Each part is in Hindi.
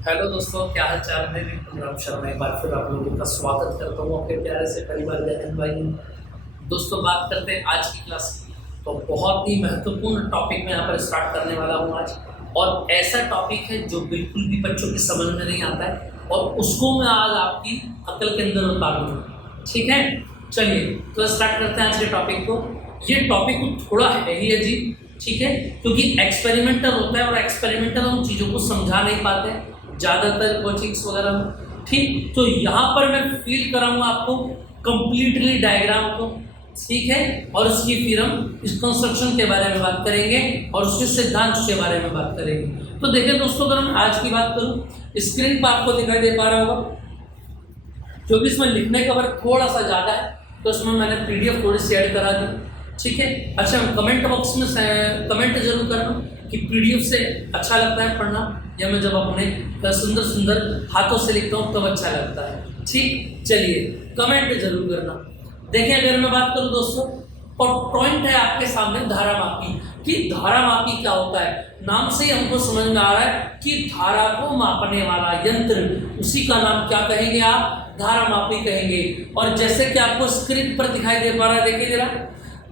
हेलो दोस्तों, क्या हाल चाल है। मैं प्रोग्राम शर्मा एक बार फिर आप लोगों का स्वागत करता हूँ अपने प्यारे से परिवार बहन भाई। दोस्तों, बात करते हैं आज की क्लास की। तो बहुत ही महत्वपूर्ण टॉपिक मैं यहाँ पर स्टार्ट करने वाला हूँ आज। और ऐसा टॉपिक है जो बिल्कुल भी बच्चों की समझ में नहीं आता है और उसको मैं आज आपकी अकल के अंदर उतारूंगा। ठीक है, चलिए तो स्टार्ट करते हैं आज के टॉपिक को। ये टॉपिक थोड़ा है ही अजीब, ठीक है, क्योंकि एक्सपेरिमेंटल होता है और एक्सपेरिमेंटल हम चीज़ों को समझा नहीं पाते ज़्यादातर कोचिंग्स वगैरह में। ठीक, तो यहाँ पर मैं फील कराऊंगा आपको कंप्लीटली डायग्राम को, ठीक है, और उसकी फिर हम इस कंस्ट्रक्शन के बारे में बात करेंगे और उसके सिद्धांत के बारे में बात करेंगे। तो देखिए दोस्तों, अगर मैं आज की बात करूँ, स्क्रीन पर आपको दिखाई दे पा रहा होगा, क्योंकि इसमें लिखने का वर्क थोड़ा सा ज़्यादा है तो इसमें मैंने पीडीएफ थोड़ी सी ऐड करा दी। ठीक है, अच्छा, कमेंट बॉक्स में कमेंट जरूर करना कि पीडीएफ से अच्छा लगता है पढ़ना या मैं जब अपने सुंदर सुंदर हाथों से लिखता हूँ तब अच्छा लगता है। ठीक, चलिए कमेंट जरूर करना। देखिए, अगर मैं बात करूँ दोस्तों, और पॉइंट है आपके सामने धारा मापी कि धारा मापी क्या होता है। नाम से ही हमको समझ में आ रहा है कि धारा को मापने वाला यंत्र, उसी का नाम क्या कहेंगे आप, धारा मापी कहेंगे। और जैसे कि आपको स्क्रीन पर दिखाई दे पा रहा है, देखिए जरा,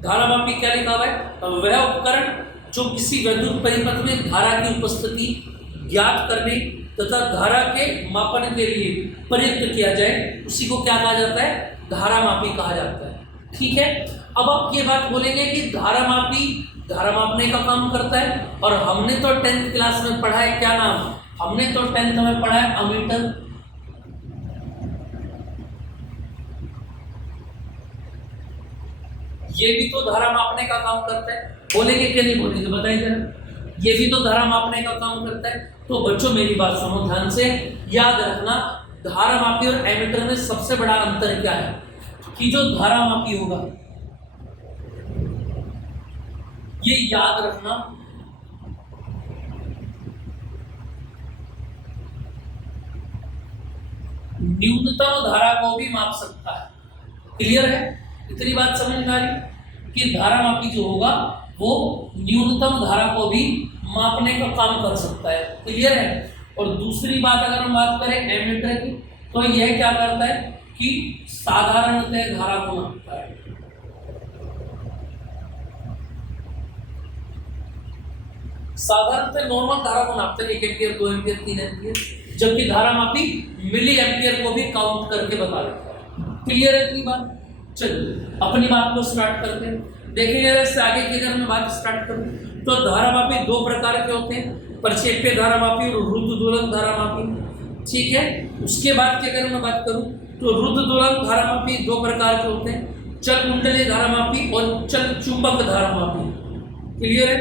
धारा मापी क्या लिखा हुआ है, वह उपकरण जो किसी वैद्युत परिपथ में धारा की उपस्थिति ज्ञात करने तथा धारा के मापन के लिए प्रयुक्त किया जाए, उसी को क्या कहा जाता है, धारा मापी कहा जाता है। ठीक है, अब आप ये बात बोलेंगे कि धारा मापी धारा मापने का काम करता है, और हमने तो 10th क्लास में पढ़ा है, क्या नाम, हमने तो 10th में पढ़ा है अमीटर। ये भी तो धारा मापने का काम करता है, बोलेंगे कि नहीं बोलेंगे, बताइए जरा, ये भी तो धारा मापने का काम करता है। तो बच्चों मेरी बात सुनो ध्यान से, याद रखना धारा मापी और एमीटर में सबसे बड़ा अंतर क्या है, कि जो धारा मापी होगा, ये याद रखना, न्यूनतम धारा को भी माप सकता है। क्लियर है, इतनी बात समझ में आ रही कि धारा मापी जो होगा वो न्यूनतम धारा को भी मापने का काम कर सकता है। क्लियर है। और दूसरी बात अगर हम बात करें एमीटर की, तो यह क्या करता है कि साधारणतः धारा को मापता है। साधारणतः नॉर्मल धारा को नापते हैं, 1 एम्पियर, 2 एम्पियर, 3 एम्पियर, जबकि धारा मापी मिली एम्पियर को भी काउंट करके बता देता है। क्लियर है इतनी बात। चलिए अपनी बात को स्टार्ट करते हैं। देखिए, इससे आगे की अगर मैं बात स्टार्ट करूं तो धारा मापी दो प्रकार के होते हैं, प्रक्षेप्य धारा मापी और रुद्ध दोलक धारा मापी। ठीक है, उसके बाद की अगर मैं बात करूं तो रुद्ध दोलक धारा मापी दो प्रकार के होते हैं, चल कुंडलीय धारा मापी और चल चुंबक धारा मापी। क्लियर है,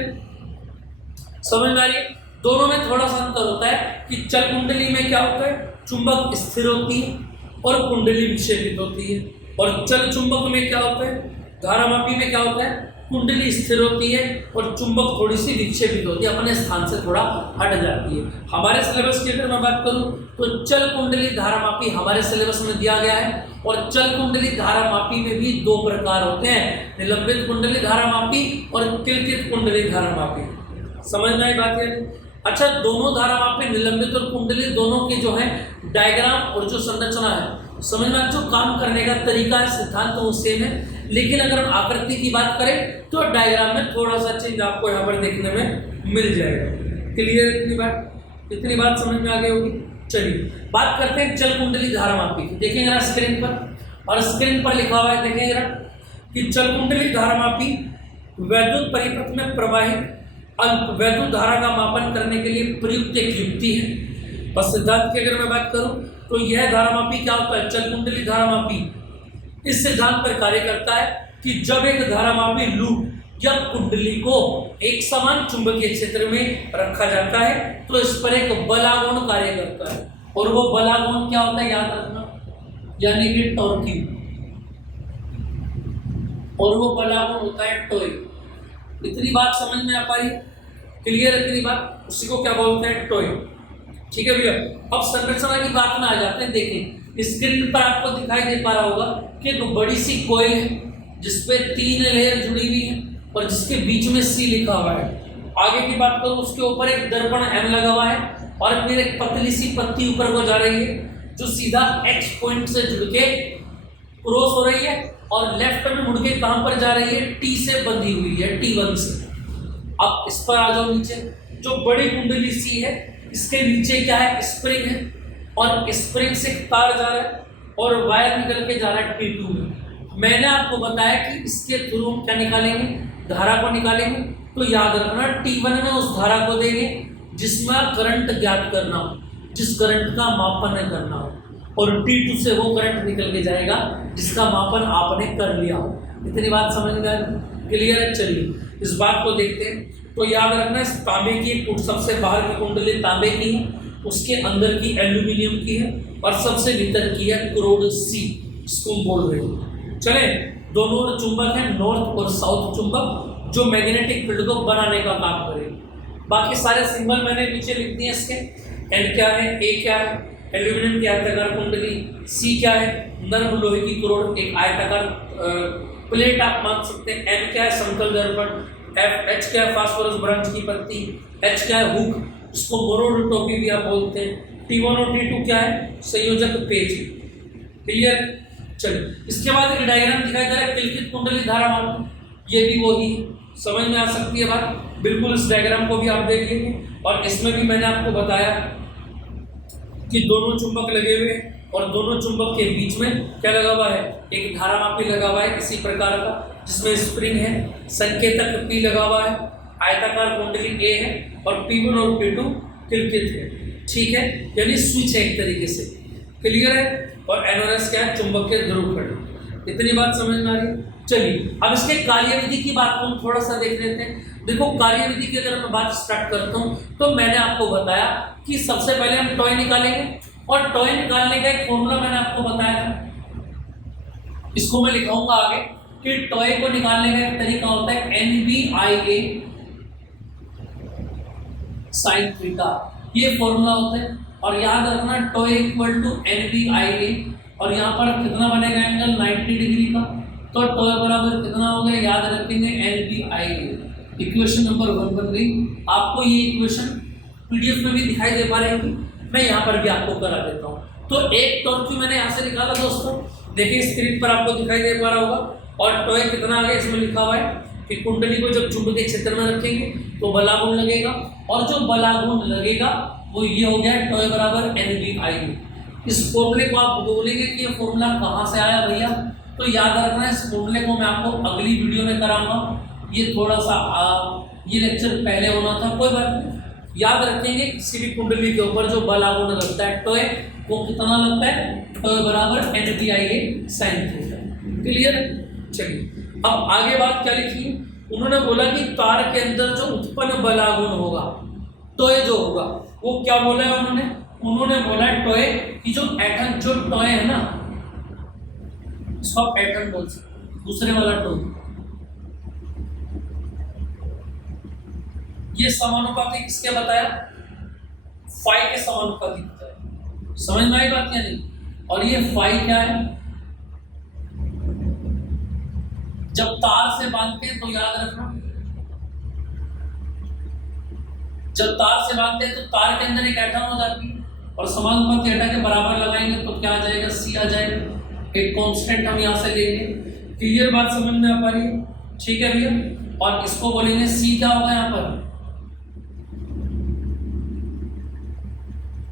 समझ में आ रही है। दोनों में थोड़ा सा अंतर होता है कि चल कुंडली में क्या होता है, चुंबक स्थिर होती है और कुंडली विक्षेपित होती है, और चल चुंबक में क्या होता है, धारा मापी में क्या होता है, कुंडली स्थिर होती है और चुंबक थोड़ी सी विक्षेपित होती है, अपने स्थान से थोड़ा हट जाती है। हमारे सिलेबस की अगर मैं बात करूं तो चल कुंडली धारा मापी हमारे सिलेबस में दिया गया है, और चल कुंडली धारा मापी में भी दो प्रकार होते हैं, निलंबित कुंडली धारा मापी और तिलकित कुंडली धारा मापी। समझ में आई बात है। अच्छा, दोनों धारा मापी निलंबित और कुंडली दोनों के जो है डायग्राम और जो संरचना है, समझ में, जो काम करने का तरीका है, सिद्धांत तो सेम है, लेकिन अगर हम आकृति की बात करें तो डायग्राम में थोड़ा सा चेंज आपको यहाँ पर देखने में मिल जाएगा। क्लियर इतनी बात समझ में आ गई होगी। चलिए बात करते हैं चल कुंडली धारा मापी की। देखिए जरा स्क्रीन पर, और स्क्रीन पर लिखा हुआ है, देखिए जरा, कि चल कुंडली धारा मापी वैद्युत परिपथ में प्रवाहित वैद्युत धारा का मापन करने के लिए प्रयुक्त एक युक्ति है। और सिद्धांत की अगर मैं बात करूं तो यह धारा मापी क्या होता है, चल कुंडली धारा मापी इस सिद्धांत पर कार्य करता है कि जब एक धारा मापी लूप या कुंडली को एक समान चुंबकीय क्षेत्र में रखा जाता है तो इस पर एक बलागुण कार्य करता है, और वो बलागुण क्या होता है, याद रखना, यानी कि टॉर्क, और वो बलागुण होता है टोय। इतनी बात समझ में आ पाई, क्लियर है इतनी बात, उसी को क्या बोलते हैं, टोय। ठीक है भैया, अब संरचना की बात में आ जाते हैं। देखें स्क्रीन पर आपको दिखाई दे पा रहा होगा कि एक बड़ी सी कोयल है जिसपे 3 लेयर जुड़ी हुई है और जिसके बीच में सी लिखा हुआ है। आगे की बात करूं, उसके ऊपर एक दर्पण एम लगा हुआ है और फिर एक पतली सी पत्ती ऊपर को जा रही है जो सीधा X पॉइंट से जुड़ के क्रॉस हो रही है और लेफ्ट में मुड़ के कहां पर जा रही है, T से बंधी हुई है, T1 से। अब इस पर आ जाओ नीचे, जो बड़ी कुंडली सी है इसके नीचे क्या है, स्प्रिंग है और स्प्रिंग से तार जा रहा है और वायर निकल के जा रहा है T2 में। मैंने आपको बताया कि इसके थ्रू हम क्या निकालेंगे, धारा को निकालेंगे। तो याद रखना T1 में उस धारा को देंगे जिसमें करंट ज्ञात करना हो, जिस करंट का मापन करना हो, और T2 से वो करंट निकल के जाएगा जिसका मापन आपने कर लिया हो। इतनी बात समझ में आई? क्लियर है? चलिए इस बात को देखते हैं। तो याद रखना इस तांबे की सबसे बाहर की कुंडली तांबे की है, उसके अंदर की एल्यूमिनियम की है और सबसे भीतर की है क्रोड सी, इसको हम बोल रहे हैं। चले, दोनों चुंबक हैं, नॉर्थ और साउथ चुंबक, जो मैग्नेटिक फील्ड को बनाने का काम करेंगे। बाकी सारे सिंबल मैंने नीचे लिख दिए इसके। एन क्या है, ए क्या है, एल्यूमिनियम की आयताकार कुंडली, सी क्या है, नर्म लोहे की क्रोड एक आयताकार प्लेट आप मान सकते हैं, एन क्या है, समतल दर्पण, एफ एच क्या है, फास्फोरस ब्रांच की पत्ती, एच क्या है, हुक, इसको बोरोड टोपी भी आप बोलते हैं, T1 और T2 क्या है, संयोजक पेज। क्लियर? चलिए इसके बाद एक डायग्राम दिखाई दे रहा है किलकित कुंडली धारा मापन, ये भी वही समझ में आ सकती है बात। बिल्कुल इस डायग्राम को भी आप देख लीजिए और इसमें भी मैंने आपको बताया कि दोनों चुंबक लगे हुए हैं और दोनों चुंबक के बीच में क्या लगा हुआ है, एक धारामापी लगा हुआ है इसी प्रकार का जिसमें स्प्रिंग है, संकेतक P लगा हुआ है, आयताकार कुंडली A है और P1 और P2 किलकित है। ठीक है, यानी स्विच है एक तरीके से। क्लियर है? और NOS क्या है, चुंबक के ध्रुवखंड। इतनी बात समझ में आ रही है? चलिए अब इसके कार्यविधि की बात को हम थोड़ा सा देख लेते हैं। देखो कार्यविधि की अगर मैं बात स्टार्ट करता हूँ तो मैंने आपको बताया कि सबसे पहले हम टॉय निकालेंगे और टॉय निकालने का एक फॉर्मूला मैंने आपको बताया था, इसको मैं लिखाऊंगा आगे कि टॉय को निकालने का एक तरीका होता है NBIA sin थीटा, ये फॉर्मूला होता है। और याद रखना टॉय इक्वल टू NBIA और यहाँ पर कितना बनेगा एंगल 90 डिग्री का, तो टॉय बराबर कितना हो गया, याद रखेंगे NBIA। इक्वेशन नंबर 1 बन गई। आपको ये इक्वेशन PDF में भी दिखाई दे पा रही थी, मैं यहाँ पर भी आपको करा देता हूँ। तो एक टॉर्क मैंने यहाँ से निकाला दोस्तों, देखिए स्क्रीन पर आपको दिखाई दे पा रहा होगा। और टॉय कितना आ गया, इसमें लिखा हुआ है कि कुंडली को जब चुंबकीय क्षेत्र में रखेंगे तो बलागुण लगेगा और जो बलागुण लगेगा वो ये हो गया टॉय बराबर NBIA। इस फॉर्मूले को आप बोलेंगे कि ये फॉर्मूला कहाँ से आया भैया, तो याद रखना इस फॉर्मूले को मैं आपको अगली वीडियो में कराऊंगा। ये थोड़ा सा ये लेक्चर पहले होना था, कोई बात नहीं। याद रखेंगे किसी भी कुंडली के ऊपर जो बलागुण लगता है टॉय, वो कितना लगता है, टॉय बराबर NBIA sin थीटा। क्लियर? चलिए अब आगे बात क्या लिखी है, उन्होंने बोला कि तार के अंदर जो उत्पन्न बलागुण होगा, टॉय जो होगा, वो क्या बोला है उन्होंने बोला टॉय की जो एटम, जो टॉय है ना, इसको आप एटम बोल सकते, दूसरे वाला टॉय, ये समानुपाती किसके बताया, फाई के समानुपाती बताया। समझ में आई बात या नहीं? और ये फाई क्या है, जब तार से बांधते हैं तो याद रखना, जब तार से बांधते हैं तो तार के अंदर एक एटम हो जाती है और समानुपाती हटा के बराबर लगाएंगे तो क्या आ जाएगा, C आ जाएगा। एक कांस्टेंट हम यहाँ से लेंगे। क्लियर बात समझ में आ पा रही है? ठीक है भैया। और इसको बोलेंगे C क्या होगा, यहाँ पर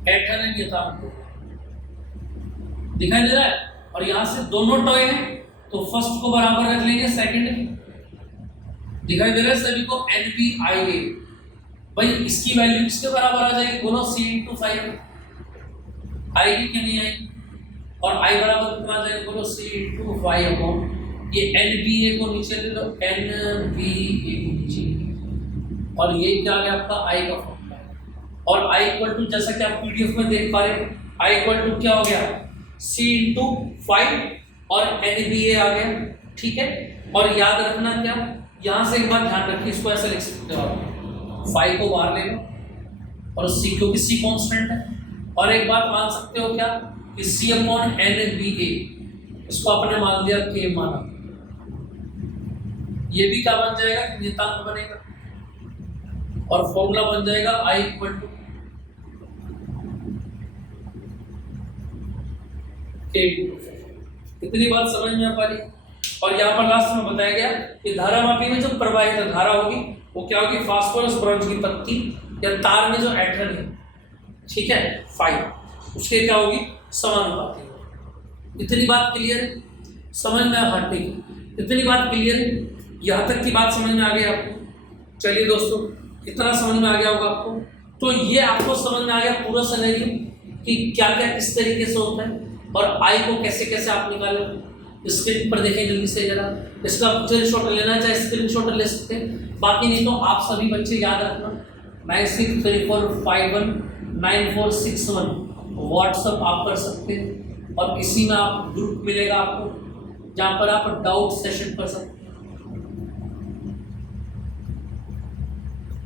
एटम है, दिखाई दे रहा है। और यहाँ से दोनों टॉय हैं तो फर्स्ट को बराबर रख लेंगे सेकंड की, दिखाई दे रहा है सभी को NBIA। भाई इसकी वैल्यू किसके बराबर आ जाएगी, बोलो C × 5 आएगी कि नहीं आएगी, और I बराबर कितना आ जाएगा, बोलो C × 5 ये NBA को नीचे ले लो, NBA को नीचे, और ये क्या आ गया आपका I का फॉर्मूला। और I इक्वल टू, जैसा कि आप PDF में देख पा रहे हैं, I इक्वल टू क्या हो गया, C × 5 और NBA आ गया। ठीक है, और याद रखना क्या, यहाँ से एक बात ध्यान रखिए, इसको ऐसा लिख सकते हो आप, 5 को बाहर लेना और C, क्योंकि C कांस्टेंट है। और एक बात मान सकते हो क्या कि C/NBA, इसको आपने मान लिया K माना, ये भी क्या बन जाएगा, नियतांक बनेगा और फॉर्मूला बन जाएगा I इक्वल टू 8। कितनी बात समझ में आ पा रही? और यहाँ पर लास्ट में बताया गया कि धारामापी में जो प्रवाहित धारा होगी वो क्या होगी, फास्फोरस ब्रॉन्ज की पत्ती या तार में जो एटम है, ठीक है, 5, उसके क्या होगी, समानुपाती होगी। इतनी बात क्लियर है? समझ में? हाँ ठीक है, इतनी बात क्लियर है? यहाँ तक की बात समझ में आ गई आपको? चलिए दोस्तों, इतना समझ में आ गया होगा आपको। तो ये आपको समझ में आ गया पूरा सिनेरियो कि क्या क्या किस तरीके से होता है और आई को कैसे कैसे आप निकालोगे। स्क्रीन पर देखें जल्दी से जरा, इसका स्क्रीनशॉट लेना चाहे स्क्रीनशॉट ले सकते हैं, बाकी नहीं तो आप सभी बच्चे याद रखना 9634519461 व्हाट्सअप आप कर सकते हैं और इसी में आप ग्रुप मिलेगा आपको जहाँ पर आप डाउट सेशन कर सकते हैं।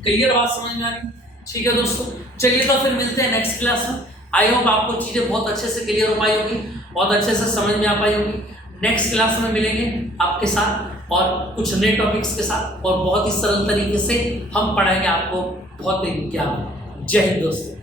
क्लियर बात समझ में आ रही? ठीक है दोस्तों, चलिए तो फिर मिलते हैं नेक्स्ट क्लास में। आई होप आपको चीज़ें बहुत अच्छे से क्लियर हो पाई होगी, बहुत अच्छे से समझ में आ पाई होगी। नेक्स्ट क्लास में मिलेंगे आपके साथ और कुछ नए टॉपिक्स के साथ और बहुत ही सरल तरीके से हम पढ़ाएंगे आपको भौतिक विज्ञान। जय हिंद दोस्तों।